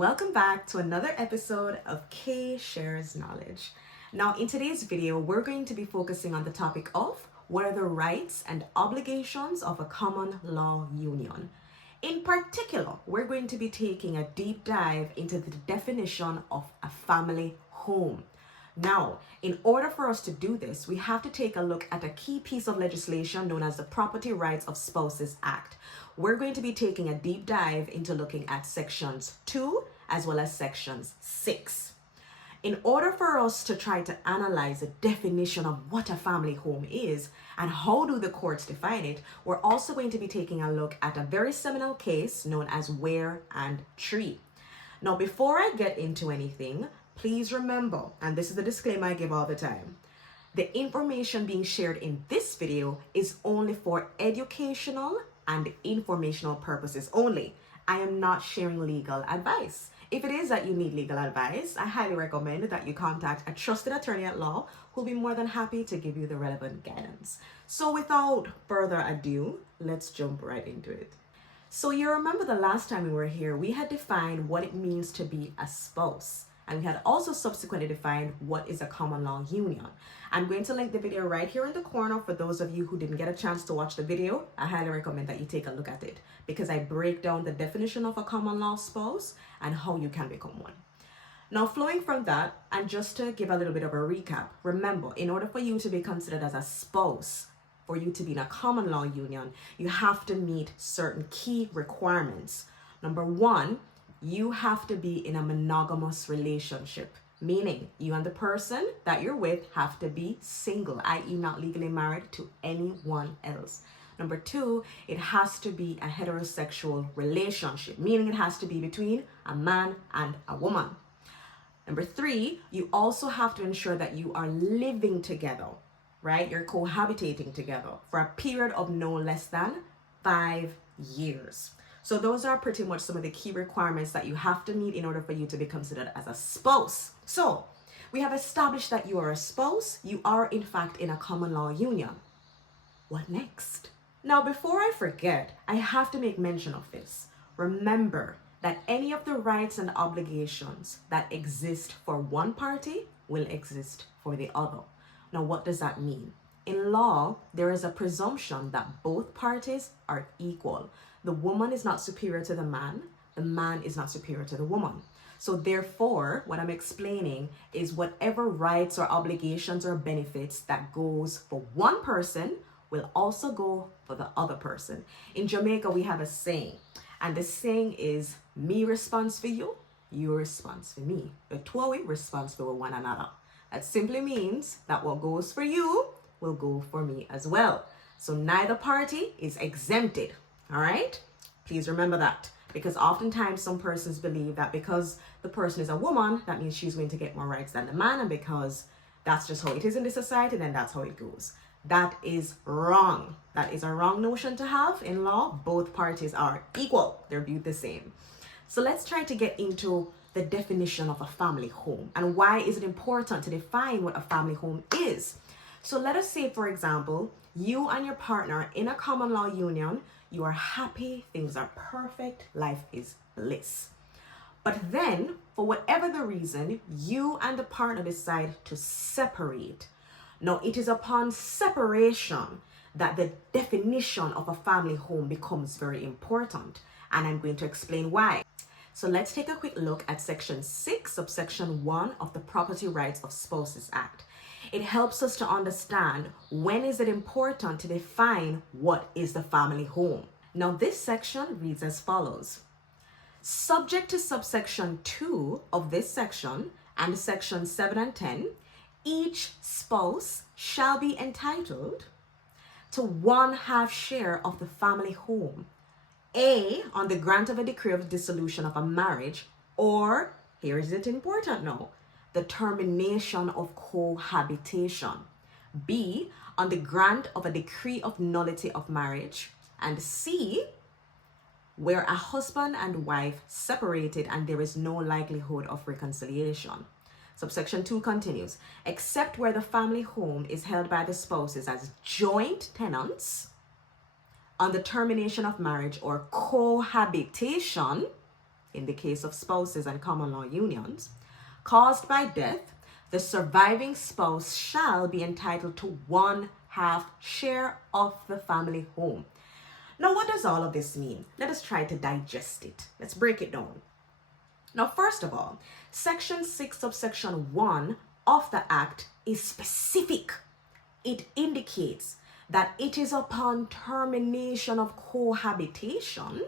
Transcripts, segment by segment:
Welcome back to another episode of Kay Shares Knowledge. Now, in today's video, we're going to be focusing on the topic of what are the rights and obligations of a common law union. In particular, we're going to be taking a deep dive into the definition of a family home. Now, in order for us to do this, we have to take a look at a key piece of legislation known as the Property Rights of Spouses Act. We're going to be taking a deep dive into looking at sections 2 as well as sections 6. In order for us to try to analyze the definition of what a family home is and how do the courts define it, we're also going to be taking a look at a very seminal case known as Ware and Tree. Now, before I get into anything, please remember, and this is the disclaimer I give all the time, the information being shared in this video is only for educational and informational purposes only. I am not sharing legal advice. If it is that you need legal advice, I highly recommend that you contact a trusted attorney at law who'll be more than happy to give you the relevant guidance. So without further ado, let's jump right into it. So you remember the last time we were here, we had defined what it means to be a spouse. And we had also subsequently defined what is a common law union. I'm going to link the video right here in the corner for those of you who didn't get a chance to watch the video. I highly recommend that you take a look at it because I break down the definition of a common law spouse and how you can become one. Now, flowing from that, and just to give a little bit of a recap, remember, in order for you to be considered as a spouse, for you to be in a common law union, you have to meet certain key requirements. Number one, you have to be in a monogamous relationship, meaning you and the person that you're with have to be single, i.e. not legally married to anyone else. Number two, it has to be a heterosexual relationship, meaning it has to be between a man and a woman. Number three, you also have to ensure that you are living together, right? You're cohabitating together for a period of no less than 5 years. So those are pretty much some of the key requirements that you have to meet in order for you to be considered as a spouse. So we have established that you are a spouse. You are in fact in a common law union. What next? Now, before I forget, I have to make mention of this. Remember that any of the rights and obligations that exist for one party will exist for the other. Now, what does that mean? In law, there is a presumption that both parties are equal. The woman is not superior to the man is not superior to the woman. So therefore, what I'm explaining is whatever rights or obligations or benefits that goes for one person will also go for the other person. In Jamaica, we have a saying, and the saying is, me responds for you, you responds for me. The two of we responds for one another. That simply means that what goes for you will go for me as well. So neither party is exempted. All right, please remember that, because oftentimes some persons believe that because the person is a woman, that means she's going to get more rights than the man, and because that's just how it is in this society, then that's how it goes. That is wrong. That is a wrong notion to have in law. Both parties are equal. They're viewed the same. So let's try to get into the definition of a family home and why is it important to define what a family home is. So let us say, for example, you and your partner in a common law union, you are happy, things are perfect, life is bliss. But then, for whatever the reason, you and the partner decide to separate. Now, it is upon separation that the definition of a family home becomes very important, and I'm going to explain why. So let's take a quick look at Section 6, subsection 1 of the Property Rights of Spouses Act. It helps us to understand when is it important to define what is the family home. Now, this section reads as follows. Subject to subsection 2 of this section and sections 7 and 10, each spouse shall be entitled to 1/2 share of the family home, A, on the grant of a decree of dissolution of a marriage, or, here is it important now, the termination of cohabitation, B, on the grant of a decree of nullity of marriage, and C, where a husband and wife separated and there is no likelihood of reconciliation. Subsection 2 continues, except where the family home is held by the spouses as joint tenants on the termination of marriage or cohabitation, in the case of spouses and common law unions, caused by death, the surviving spouse shall be entitled to 1/2 share of the family home. Now, what does all of this mean? Let us try to digest it. Let's break it down. Now, first of all, Section 6 subsection 1 of the Act is specific. It indicates that it is upon termination of cohabitation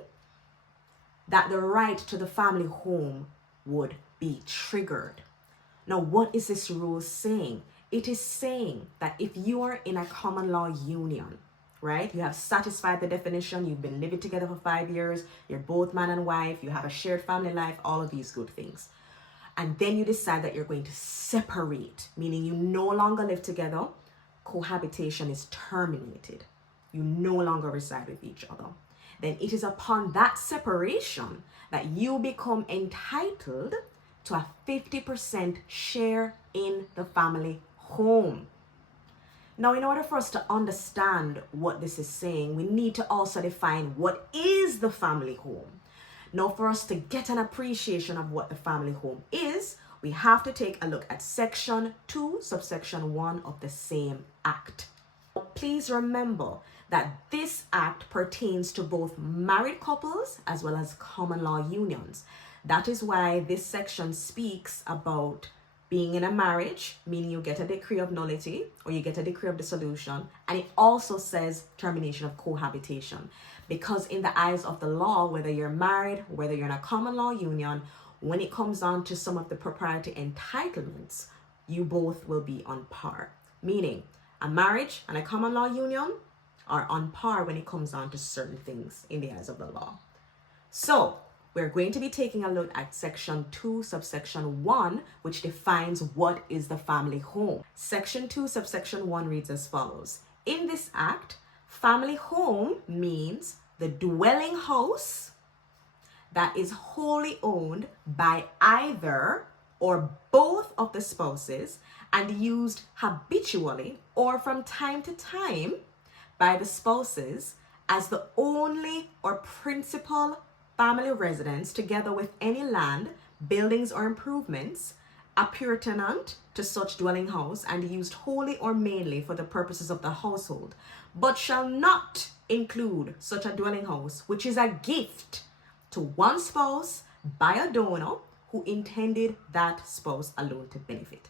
that the right to the family home would be triggered. Now, what is this rule saying? It is saying that if you are in a common law union, right, you have satisfied the definition, you've been living together for 5 years, you're both man and wife, you have a shared family life, all of these good things. And then you decide that you're going to separate, meaning you no longer live together, cohabitation is terminated. You no longer reside with each other. Then it is upon that separation that you become entitled to a 50% share in the family home. Now, in order for us to understand what this is saying, we need to also define what is the family home. Now, for us to get an appreciation of what the family home is, we have to take a look at Section 2, subsection 1 of the same Act. Please remember that this Act pertains to both married couples as well as common law unions. That is why this section speaks about being in a marriage, meaning you get a decree of nullity or you get a decree of dissolution. And it also says termination of cohabitation. Because in the eyes of the law, whether you're married, whether you're in a common law union, when it comes on to some of the propriety entitlements, you both will be on par. Meaning, a marriage and a common law union are on par when it comes on to certain things in the eyes of the law. So, we're going to be taking a look at Section 2, subsection 1, which defines what is the family home. Section 2, subsection 1 reads as follows. In this Act, family home means the dwelling house that is wholly owned by either or both of the spouses and used habitually or from time to time by the spouses as the only or principal family residence, together with any land, buildings, or improvements appurtenant to such dwelling house and used wholly or mainly for the purposes of the household, but shall not include such a dwelling house which is a gift to one spouse by a donor who intended that spouse alone to benefit.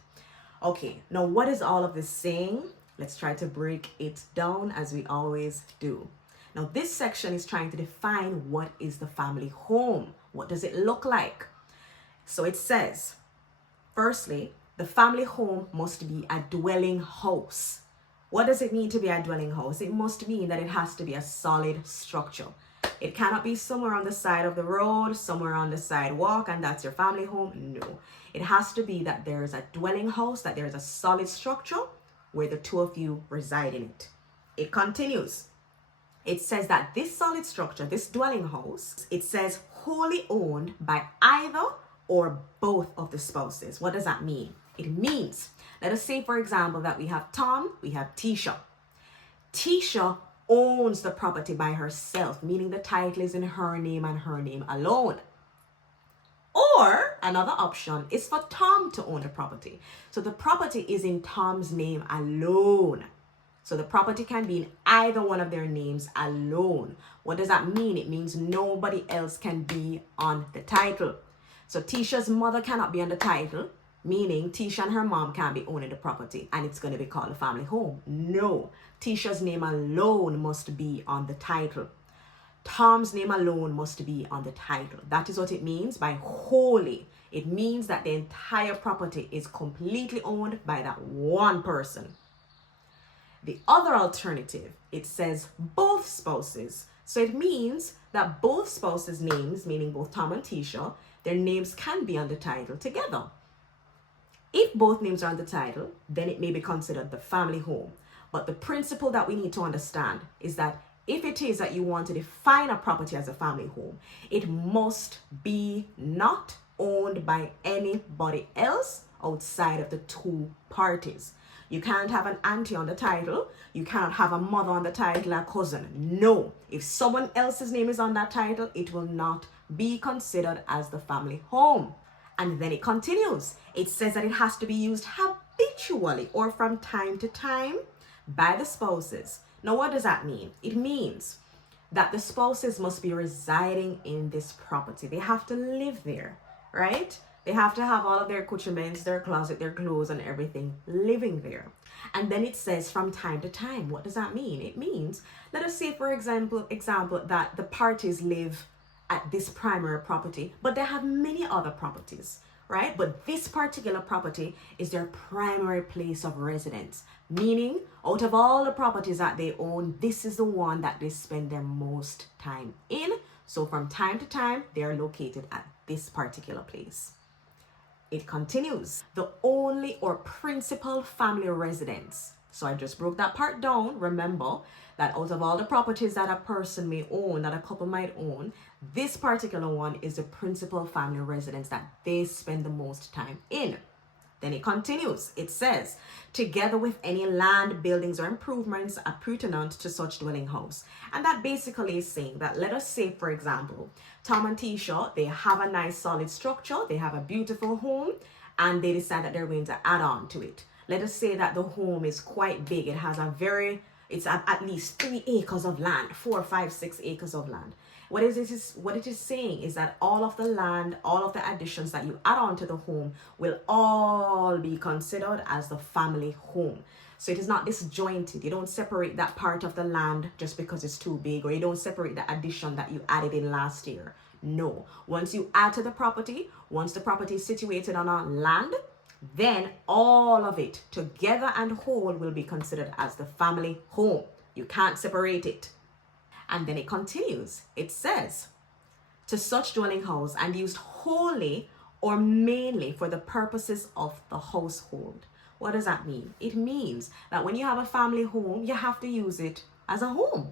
Okay, now what is all of this saying? Let's try to break it down as we always do. Now, this section is trying to define what is the family home. What does it look like? So it says, firstly, the family home must be a dwelling house. What does it mean to be a dwelling house? It must mean that it has to be a solid structure. It cannot be somewhere on the side of the road, somewhere on the sidewalk, and that's your family home. No. It has to be that there is a dwelling house, that there is a solid structure where the two of you reside in it. It continues. It says that this solid structure, this dwelling house, it says wholly owned by either or both of the spouses. What does that mean? It means, let us say, for example, that we have Tom, we have Tisha. Tisha owns the property by herself, meaning the title is in her name and her name alone. Or another option is for Tom to own the property. So the property is in Tom's name alone. So the property can be in either one of their names alone. What does that mean? It means nobody else can be on the title. So Tisha's mother cannot be on the title, meaning Tisha and her mom can't be owning the property and it's going to be called a family home. No, Tisha's name alone must be on the title. Tom's name alone must be on the title. That is what it means by wholly. It means that the entire property is completely owned by that one person. The other alternative, it says both spouses. So it means that both spouses' names, meaning both Tom and Tisha, their names can be on the title together. If both names are on the title, then it may be considered the family home. But the principle that we need to understand is that if it is that you want to define a property as a family home, it must be not owned by anybody else outside of the two parties. You can't have an auntie on the title. You cannot have a mother on the title, a cousin. No. If someone else's name is on that title, it will not be considered as the family home. And then it continues. It says that it has to be used habitually or from time to time by the spouses. Now, what does that mean? It means that the spouses must be residing in this property. They have to live there, right? They have to have all of their accoutrements, their closet, their clothes, and everything living there. And then it says from time to time. What does that mean? It means, let us say, for example, that the parties live at this primary property, but they have many other properties, right? But this particular property is their primary place of residence, meaning out of all the properties that they own, this is the one that they spend their most time in. So from time to time, they are located at this particular place. It continues, the only or principal family residence. So I just broke that part down. Remember that out of all the properties that a person may own, that a couple might own, this particular one is the principal family residence that they spend the most time in. Then it continues. It says, together with any land, buildings, or improvements appurtenant to such dwelling house. And that basically is saying that, let us say, for example, Tom and Tisha, they have a nice solid structure, they have a beautiful home, and they decide that they're going to add on to it. Let us say that the home is quite big. It has it's at least 3 acres of land, 4, 5, 6 acres of land. What it is saying is that all of the land, all of the additions that you add on to the home will all be considered as the family home. So it is not disjointed. You don't separate that part of the land just because it's too big, or you don't separate the addition that you added in last year. No. Once you add to the property, once the property is situated on a land, then all of it together and whole will be considered as the family home. You can't separate it. And then it continues. It says, to such dwelling house and used wholly or mainly for the purposes of the household. What does that mean? It means that when you have a family home, you have to use it as a home.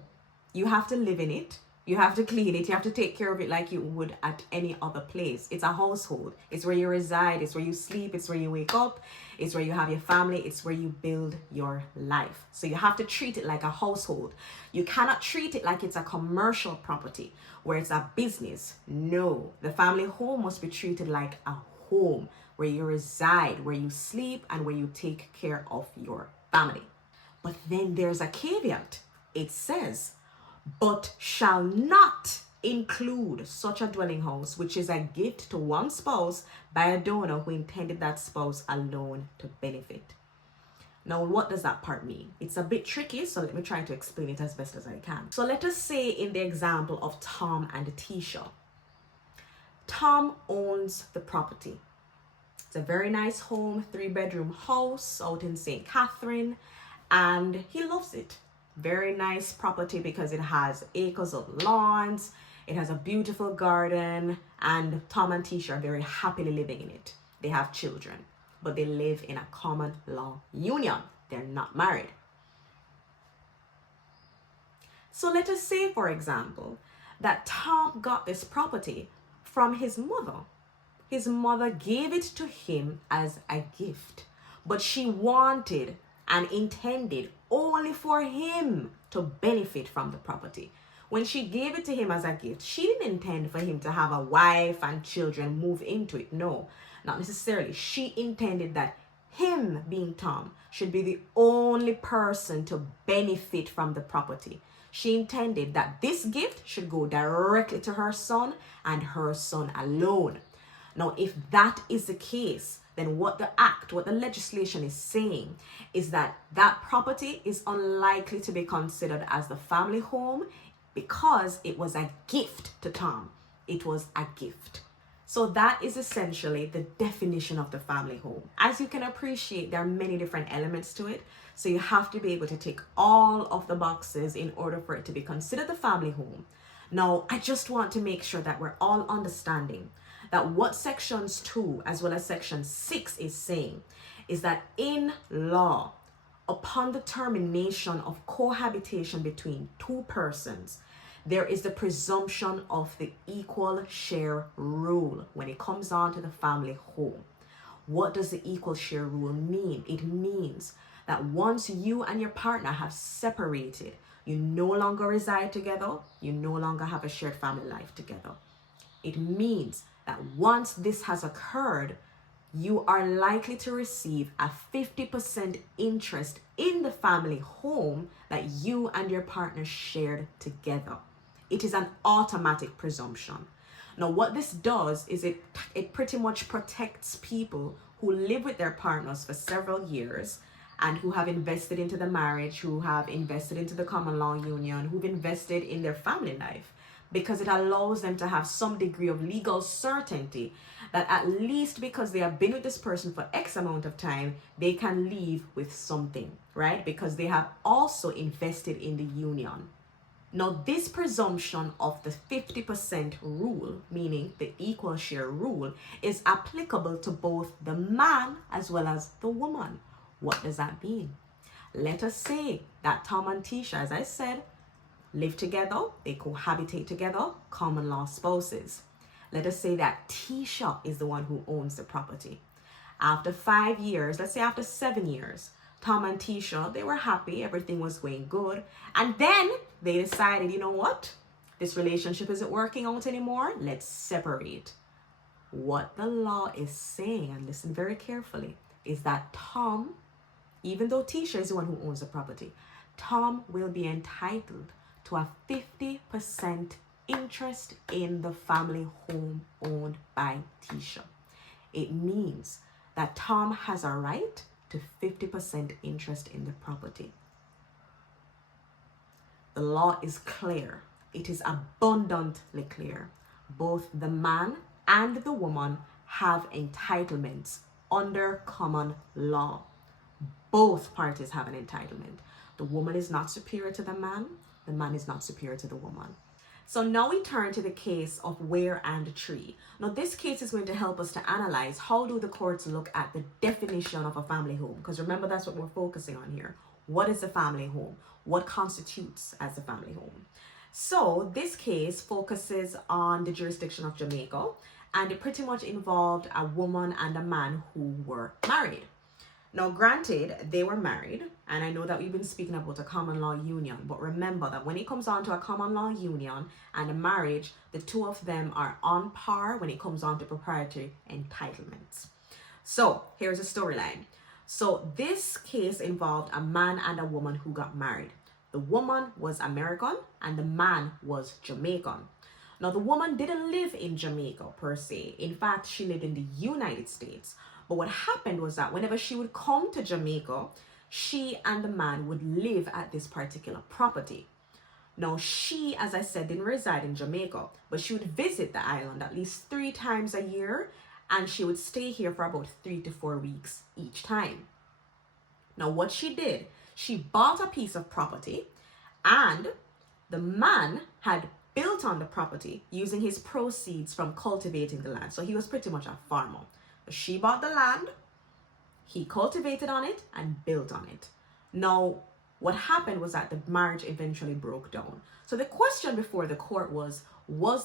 You have to live in it. You have to clean it. You have to take care of it like you would at any other place. It's a household. It's where you reside. It's where you sleep. It's where you wake up. It's where you have your family. It's where you build your life. So you have to treat it like a household. You cannot treat it like it's a commercial property where it's a business. No, the family home must be treated like a home where you reside, where you sleep, and where you take care of your family. But then there's a caveat. It says, but shall not include such a dwelling house which is a gift to one spouse by a donor who intended that spouse alone to benefit. Now, what does that part mean? It's a bit tricky, so let me try to explain it as best as I can. So let us say in the example of Tom and Tisha. Tom owns the property. It's a very nice home, 3-bedroom house out in St. Catherine, and he loves it. Very nice property because it has acres of lawns, it has a beautiful garden, and Tom and Tisha are very happily living in it. They have children, but they live in a common law union. They're not married. So let us say, for example, that Tom got this property from his mother. His mother gave it to him as a gift, but she wanted and intended only for him to benefit from the property. When she gave it to him as a gift, she didn't intend for him to have a wife and children move into it. No, not necessarily. She intended that him, being Tom, should be the only person to benefit from the property. She intended that this gift should go directly to her son and her son alone. Now, if that is the case, then what the legislation is saying is that that property is unlikely to be considered as the family home because it was a gift to Tom. It was a gift. So that is essentially the definition of the family home. As you can appreciate, there are many different elements to it. So you have to be able to tick all of the boxes in order for it to be considered the family home. Now, I just want to make sure that we're all understanding that what sections 2 as well as section 6 is saying is that in law, upon the termination of cohabitation between two persons, there is the presumption of the equal share rule when it comes on to the family home. What does the equal share rule mean? It means that once you and your partner have separated, you no longer reside together, you no longer have a shared family life together. It means that once this has occurred, you are likely to receive a 50% interest in the family home that you and your partner shared together. It is an automatic presumption. Now, what this does is it pretty much protects people who live with their partners for several years and who have invested into the marriage, who have invested into the common law union, who've invested in their family life, because it allows them to have some degree of legal certainty that at least because they have been with this person for X amount of time, they can leave with something, right? Because they have also invested in the union. Now, this presumption of the 50% rule, meaning the equal share rule, is applicable to both the man as well as the woman. What does that mean? Let us say that Tom and Tisha, as I said, live together, they cohabitate together, common law spouses. Let us say that Tisha is the one who owns the property. After 5 years, let's say after 7 years, Tom and Tisha, they were happy, everything was going good. And then they decided, you know what? This relationship isn't working out anymore. Let's separate. What the law is saying, and listen very carefully, is that Tom, even though Tisha is the one who owns the property, Tom will be entitled to a 50% interest in the family home owned by Tisha. It means that Tom has a right to 50% interest in the property. The law is clear. It is abundantly clear. Both the man and the woman have entitlements under common law. Both parties have an entitlement. The woman is not superior to the man is not superior to the woman. So now we turn to the case of Ware and Tree. Now this case is going to help us to analyze how do the courts look at the definition of a family home, because remember that's what we're focusing on here. What is a family home? What constitutes as a family home? So this case focuses on the jurisdiction of Jamaica, and it pretty much involved a woman and a man who were married. Now, granted, they were married, and I know that we've been speaking about a common law union, but remember that when it comes on to a common law union and a marriage, the two of them are on par when it comes on to proprietary entitlements. So, here's a storyline. So, this case involved a man and a woman who got married. The woman was American and the man was Jamaican. Now, the woman didn't live in Jamaica per se. In fact, she lived in the United States. But what happened was that whenever she would come to Jamaica, she and the man would live at this particular property. Now, she, as I said, didn't reside in Jamaica, but she would visit the island at least 3 times a year, and she would stay here for about 3 to 4 weeks each time. Now, what she did, she bought a piece of property, and the man had built on the property using his proceeds from cultivating the land. So he was pretty much a farmer. She bought the land, he cultivated on it and built on it. Now, what happened was that the marriage eventually broke down. So the question before the court was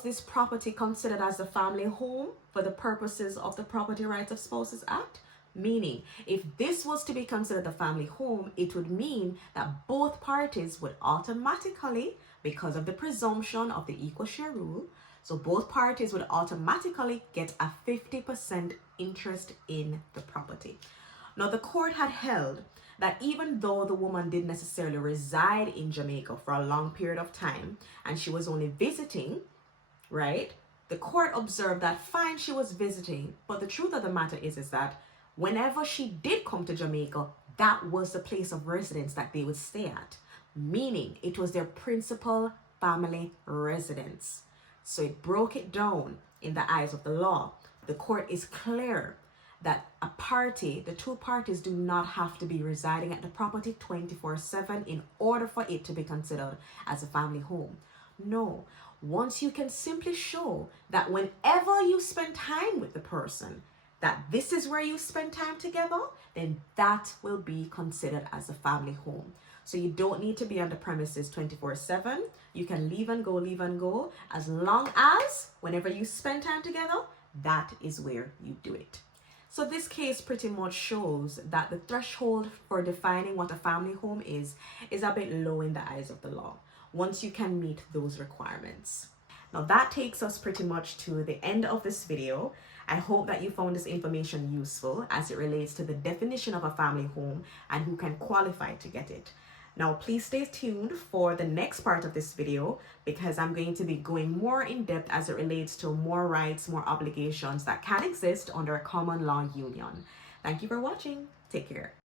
this property considered as a family home for the purposes of the Property Rights of Spouses Act? Meaning, if this was to be considered a family home, it would mean that both parties would automatically, because of the presumption of the equal share rule, so both parties would automatically get a 50% interest in the property. Now, the court had held that even though the woman didn't necessarily reside in Jamaica for a long period of time, and she was only visiting, right? The court observed that fine, she was visiting, but the truth of the matter is that whenever she did come to Jamaica, that was the place of residence that they would stay at, meaning it was their principal family residence. So it broke it down in the eyes of the law. The court is clear that the two parties do not have to be residing at the property 24/7 in order for it to be considered as a family home. No, once you can simply show that whenever you spend time with the person, that this is where you spend time together, then that will be considered as a family home. So you don't need to be on the premises 24/7. You can leave and go, as long as whenever you spend time together, that is where you do it. So this case pretty much shows that the threshold for defining what a family home is a bit low in the eyes of the law, once you can meet those requirements. Now that takes us pretty much to the end of this video. I hope that you found this information useful as it relates to the definition of a family home and who can qualify to get it. Now, please stay tuned for the next part of this video because I'm going to be going more in depth as it relates to more rights, more obligations that can exist under a common law union. Thank you for watching. Take care.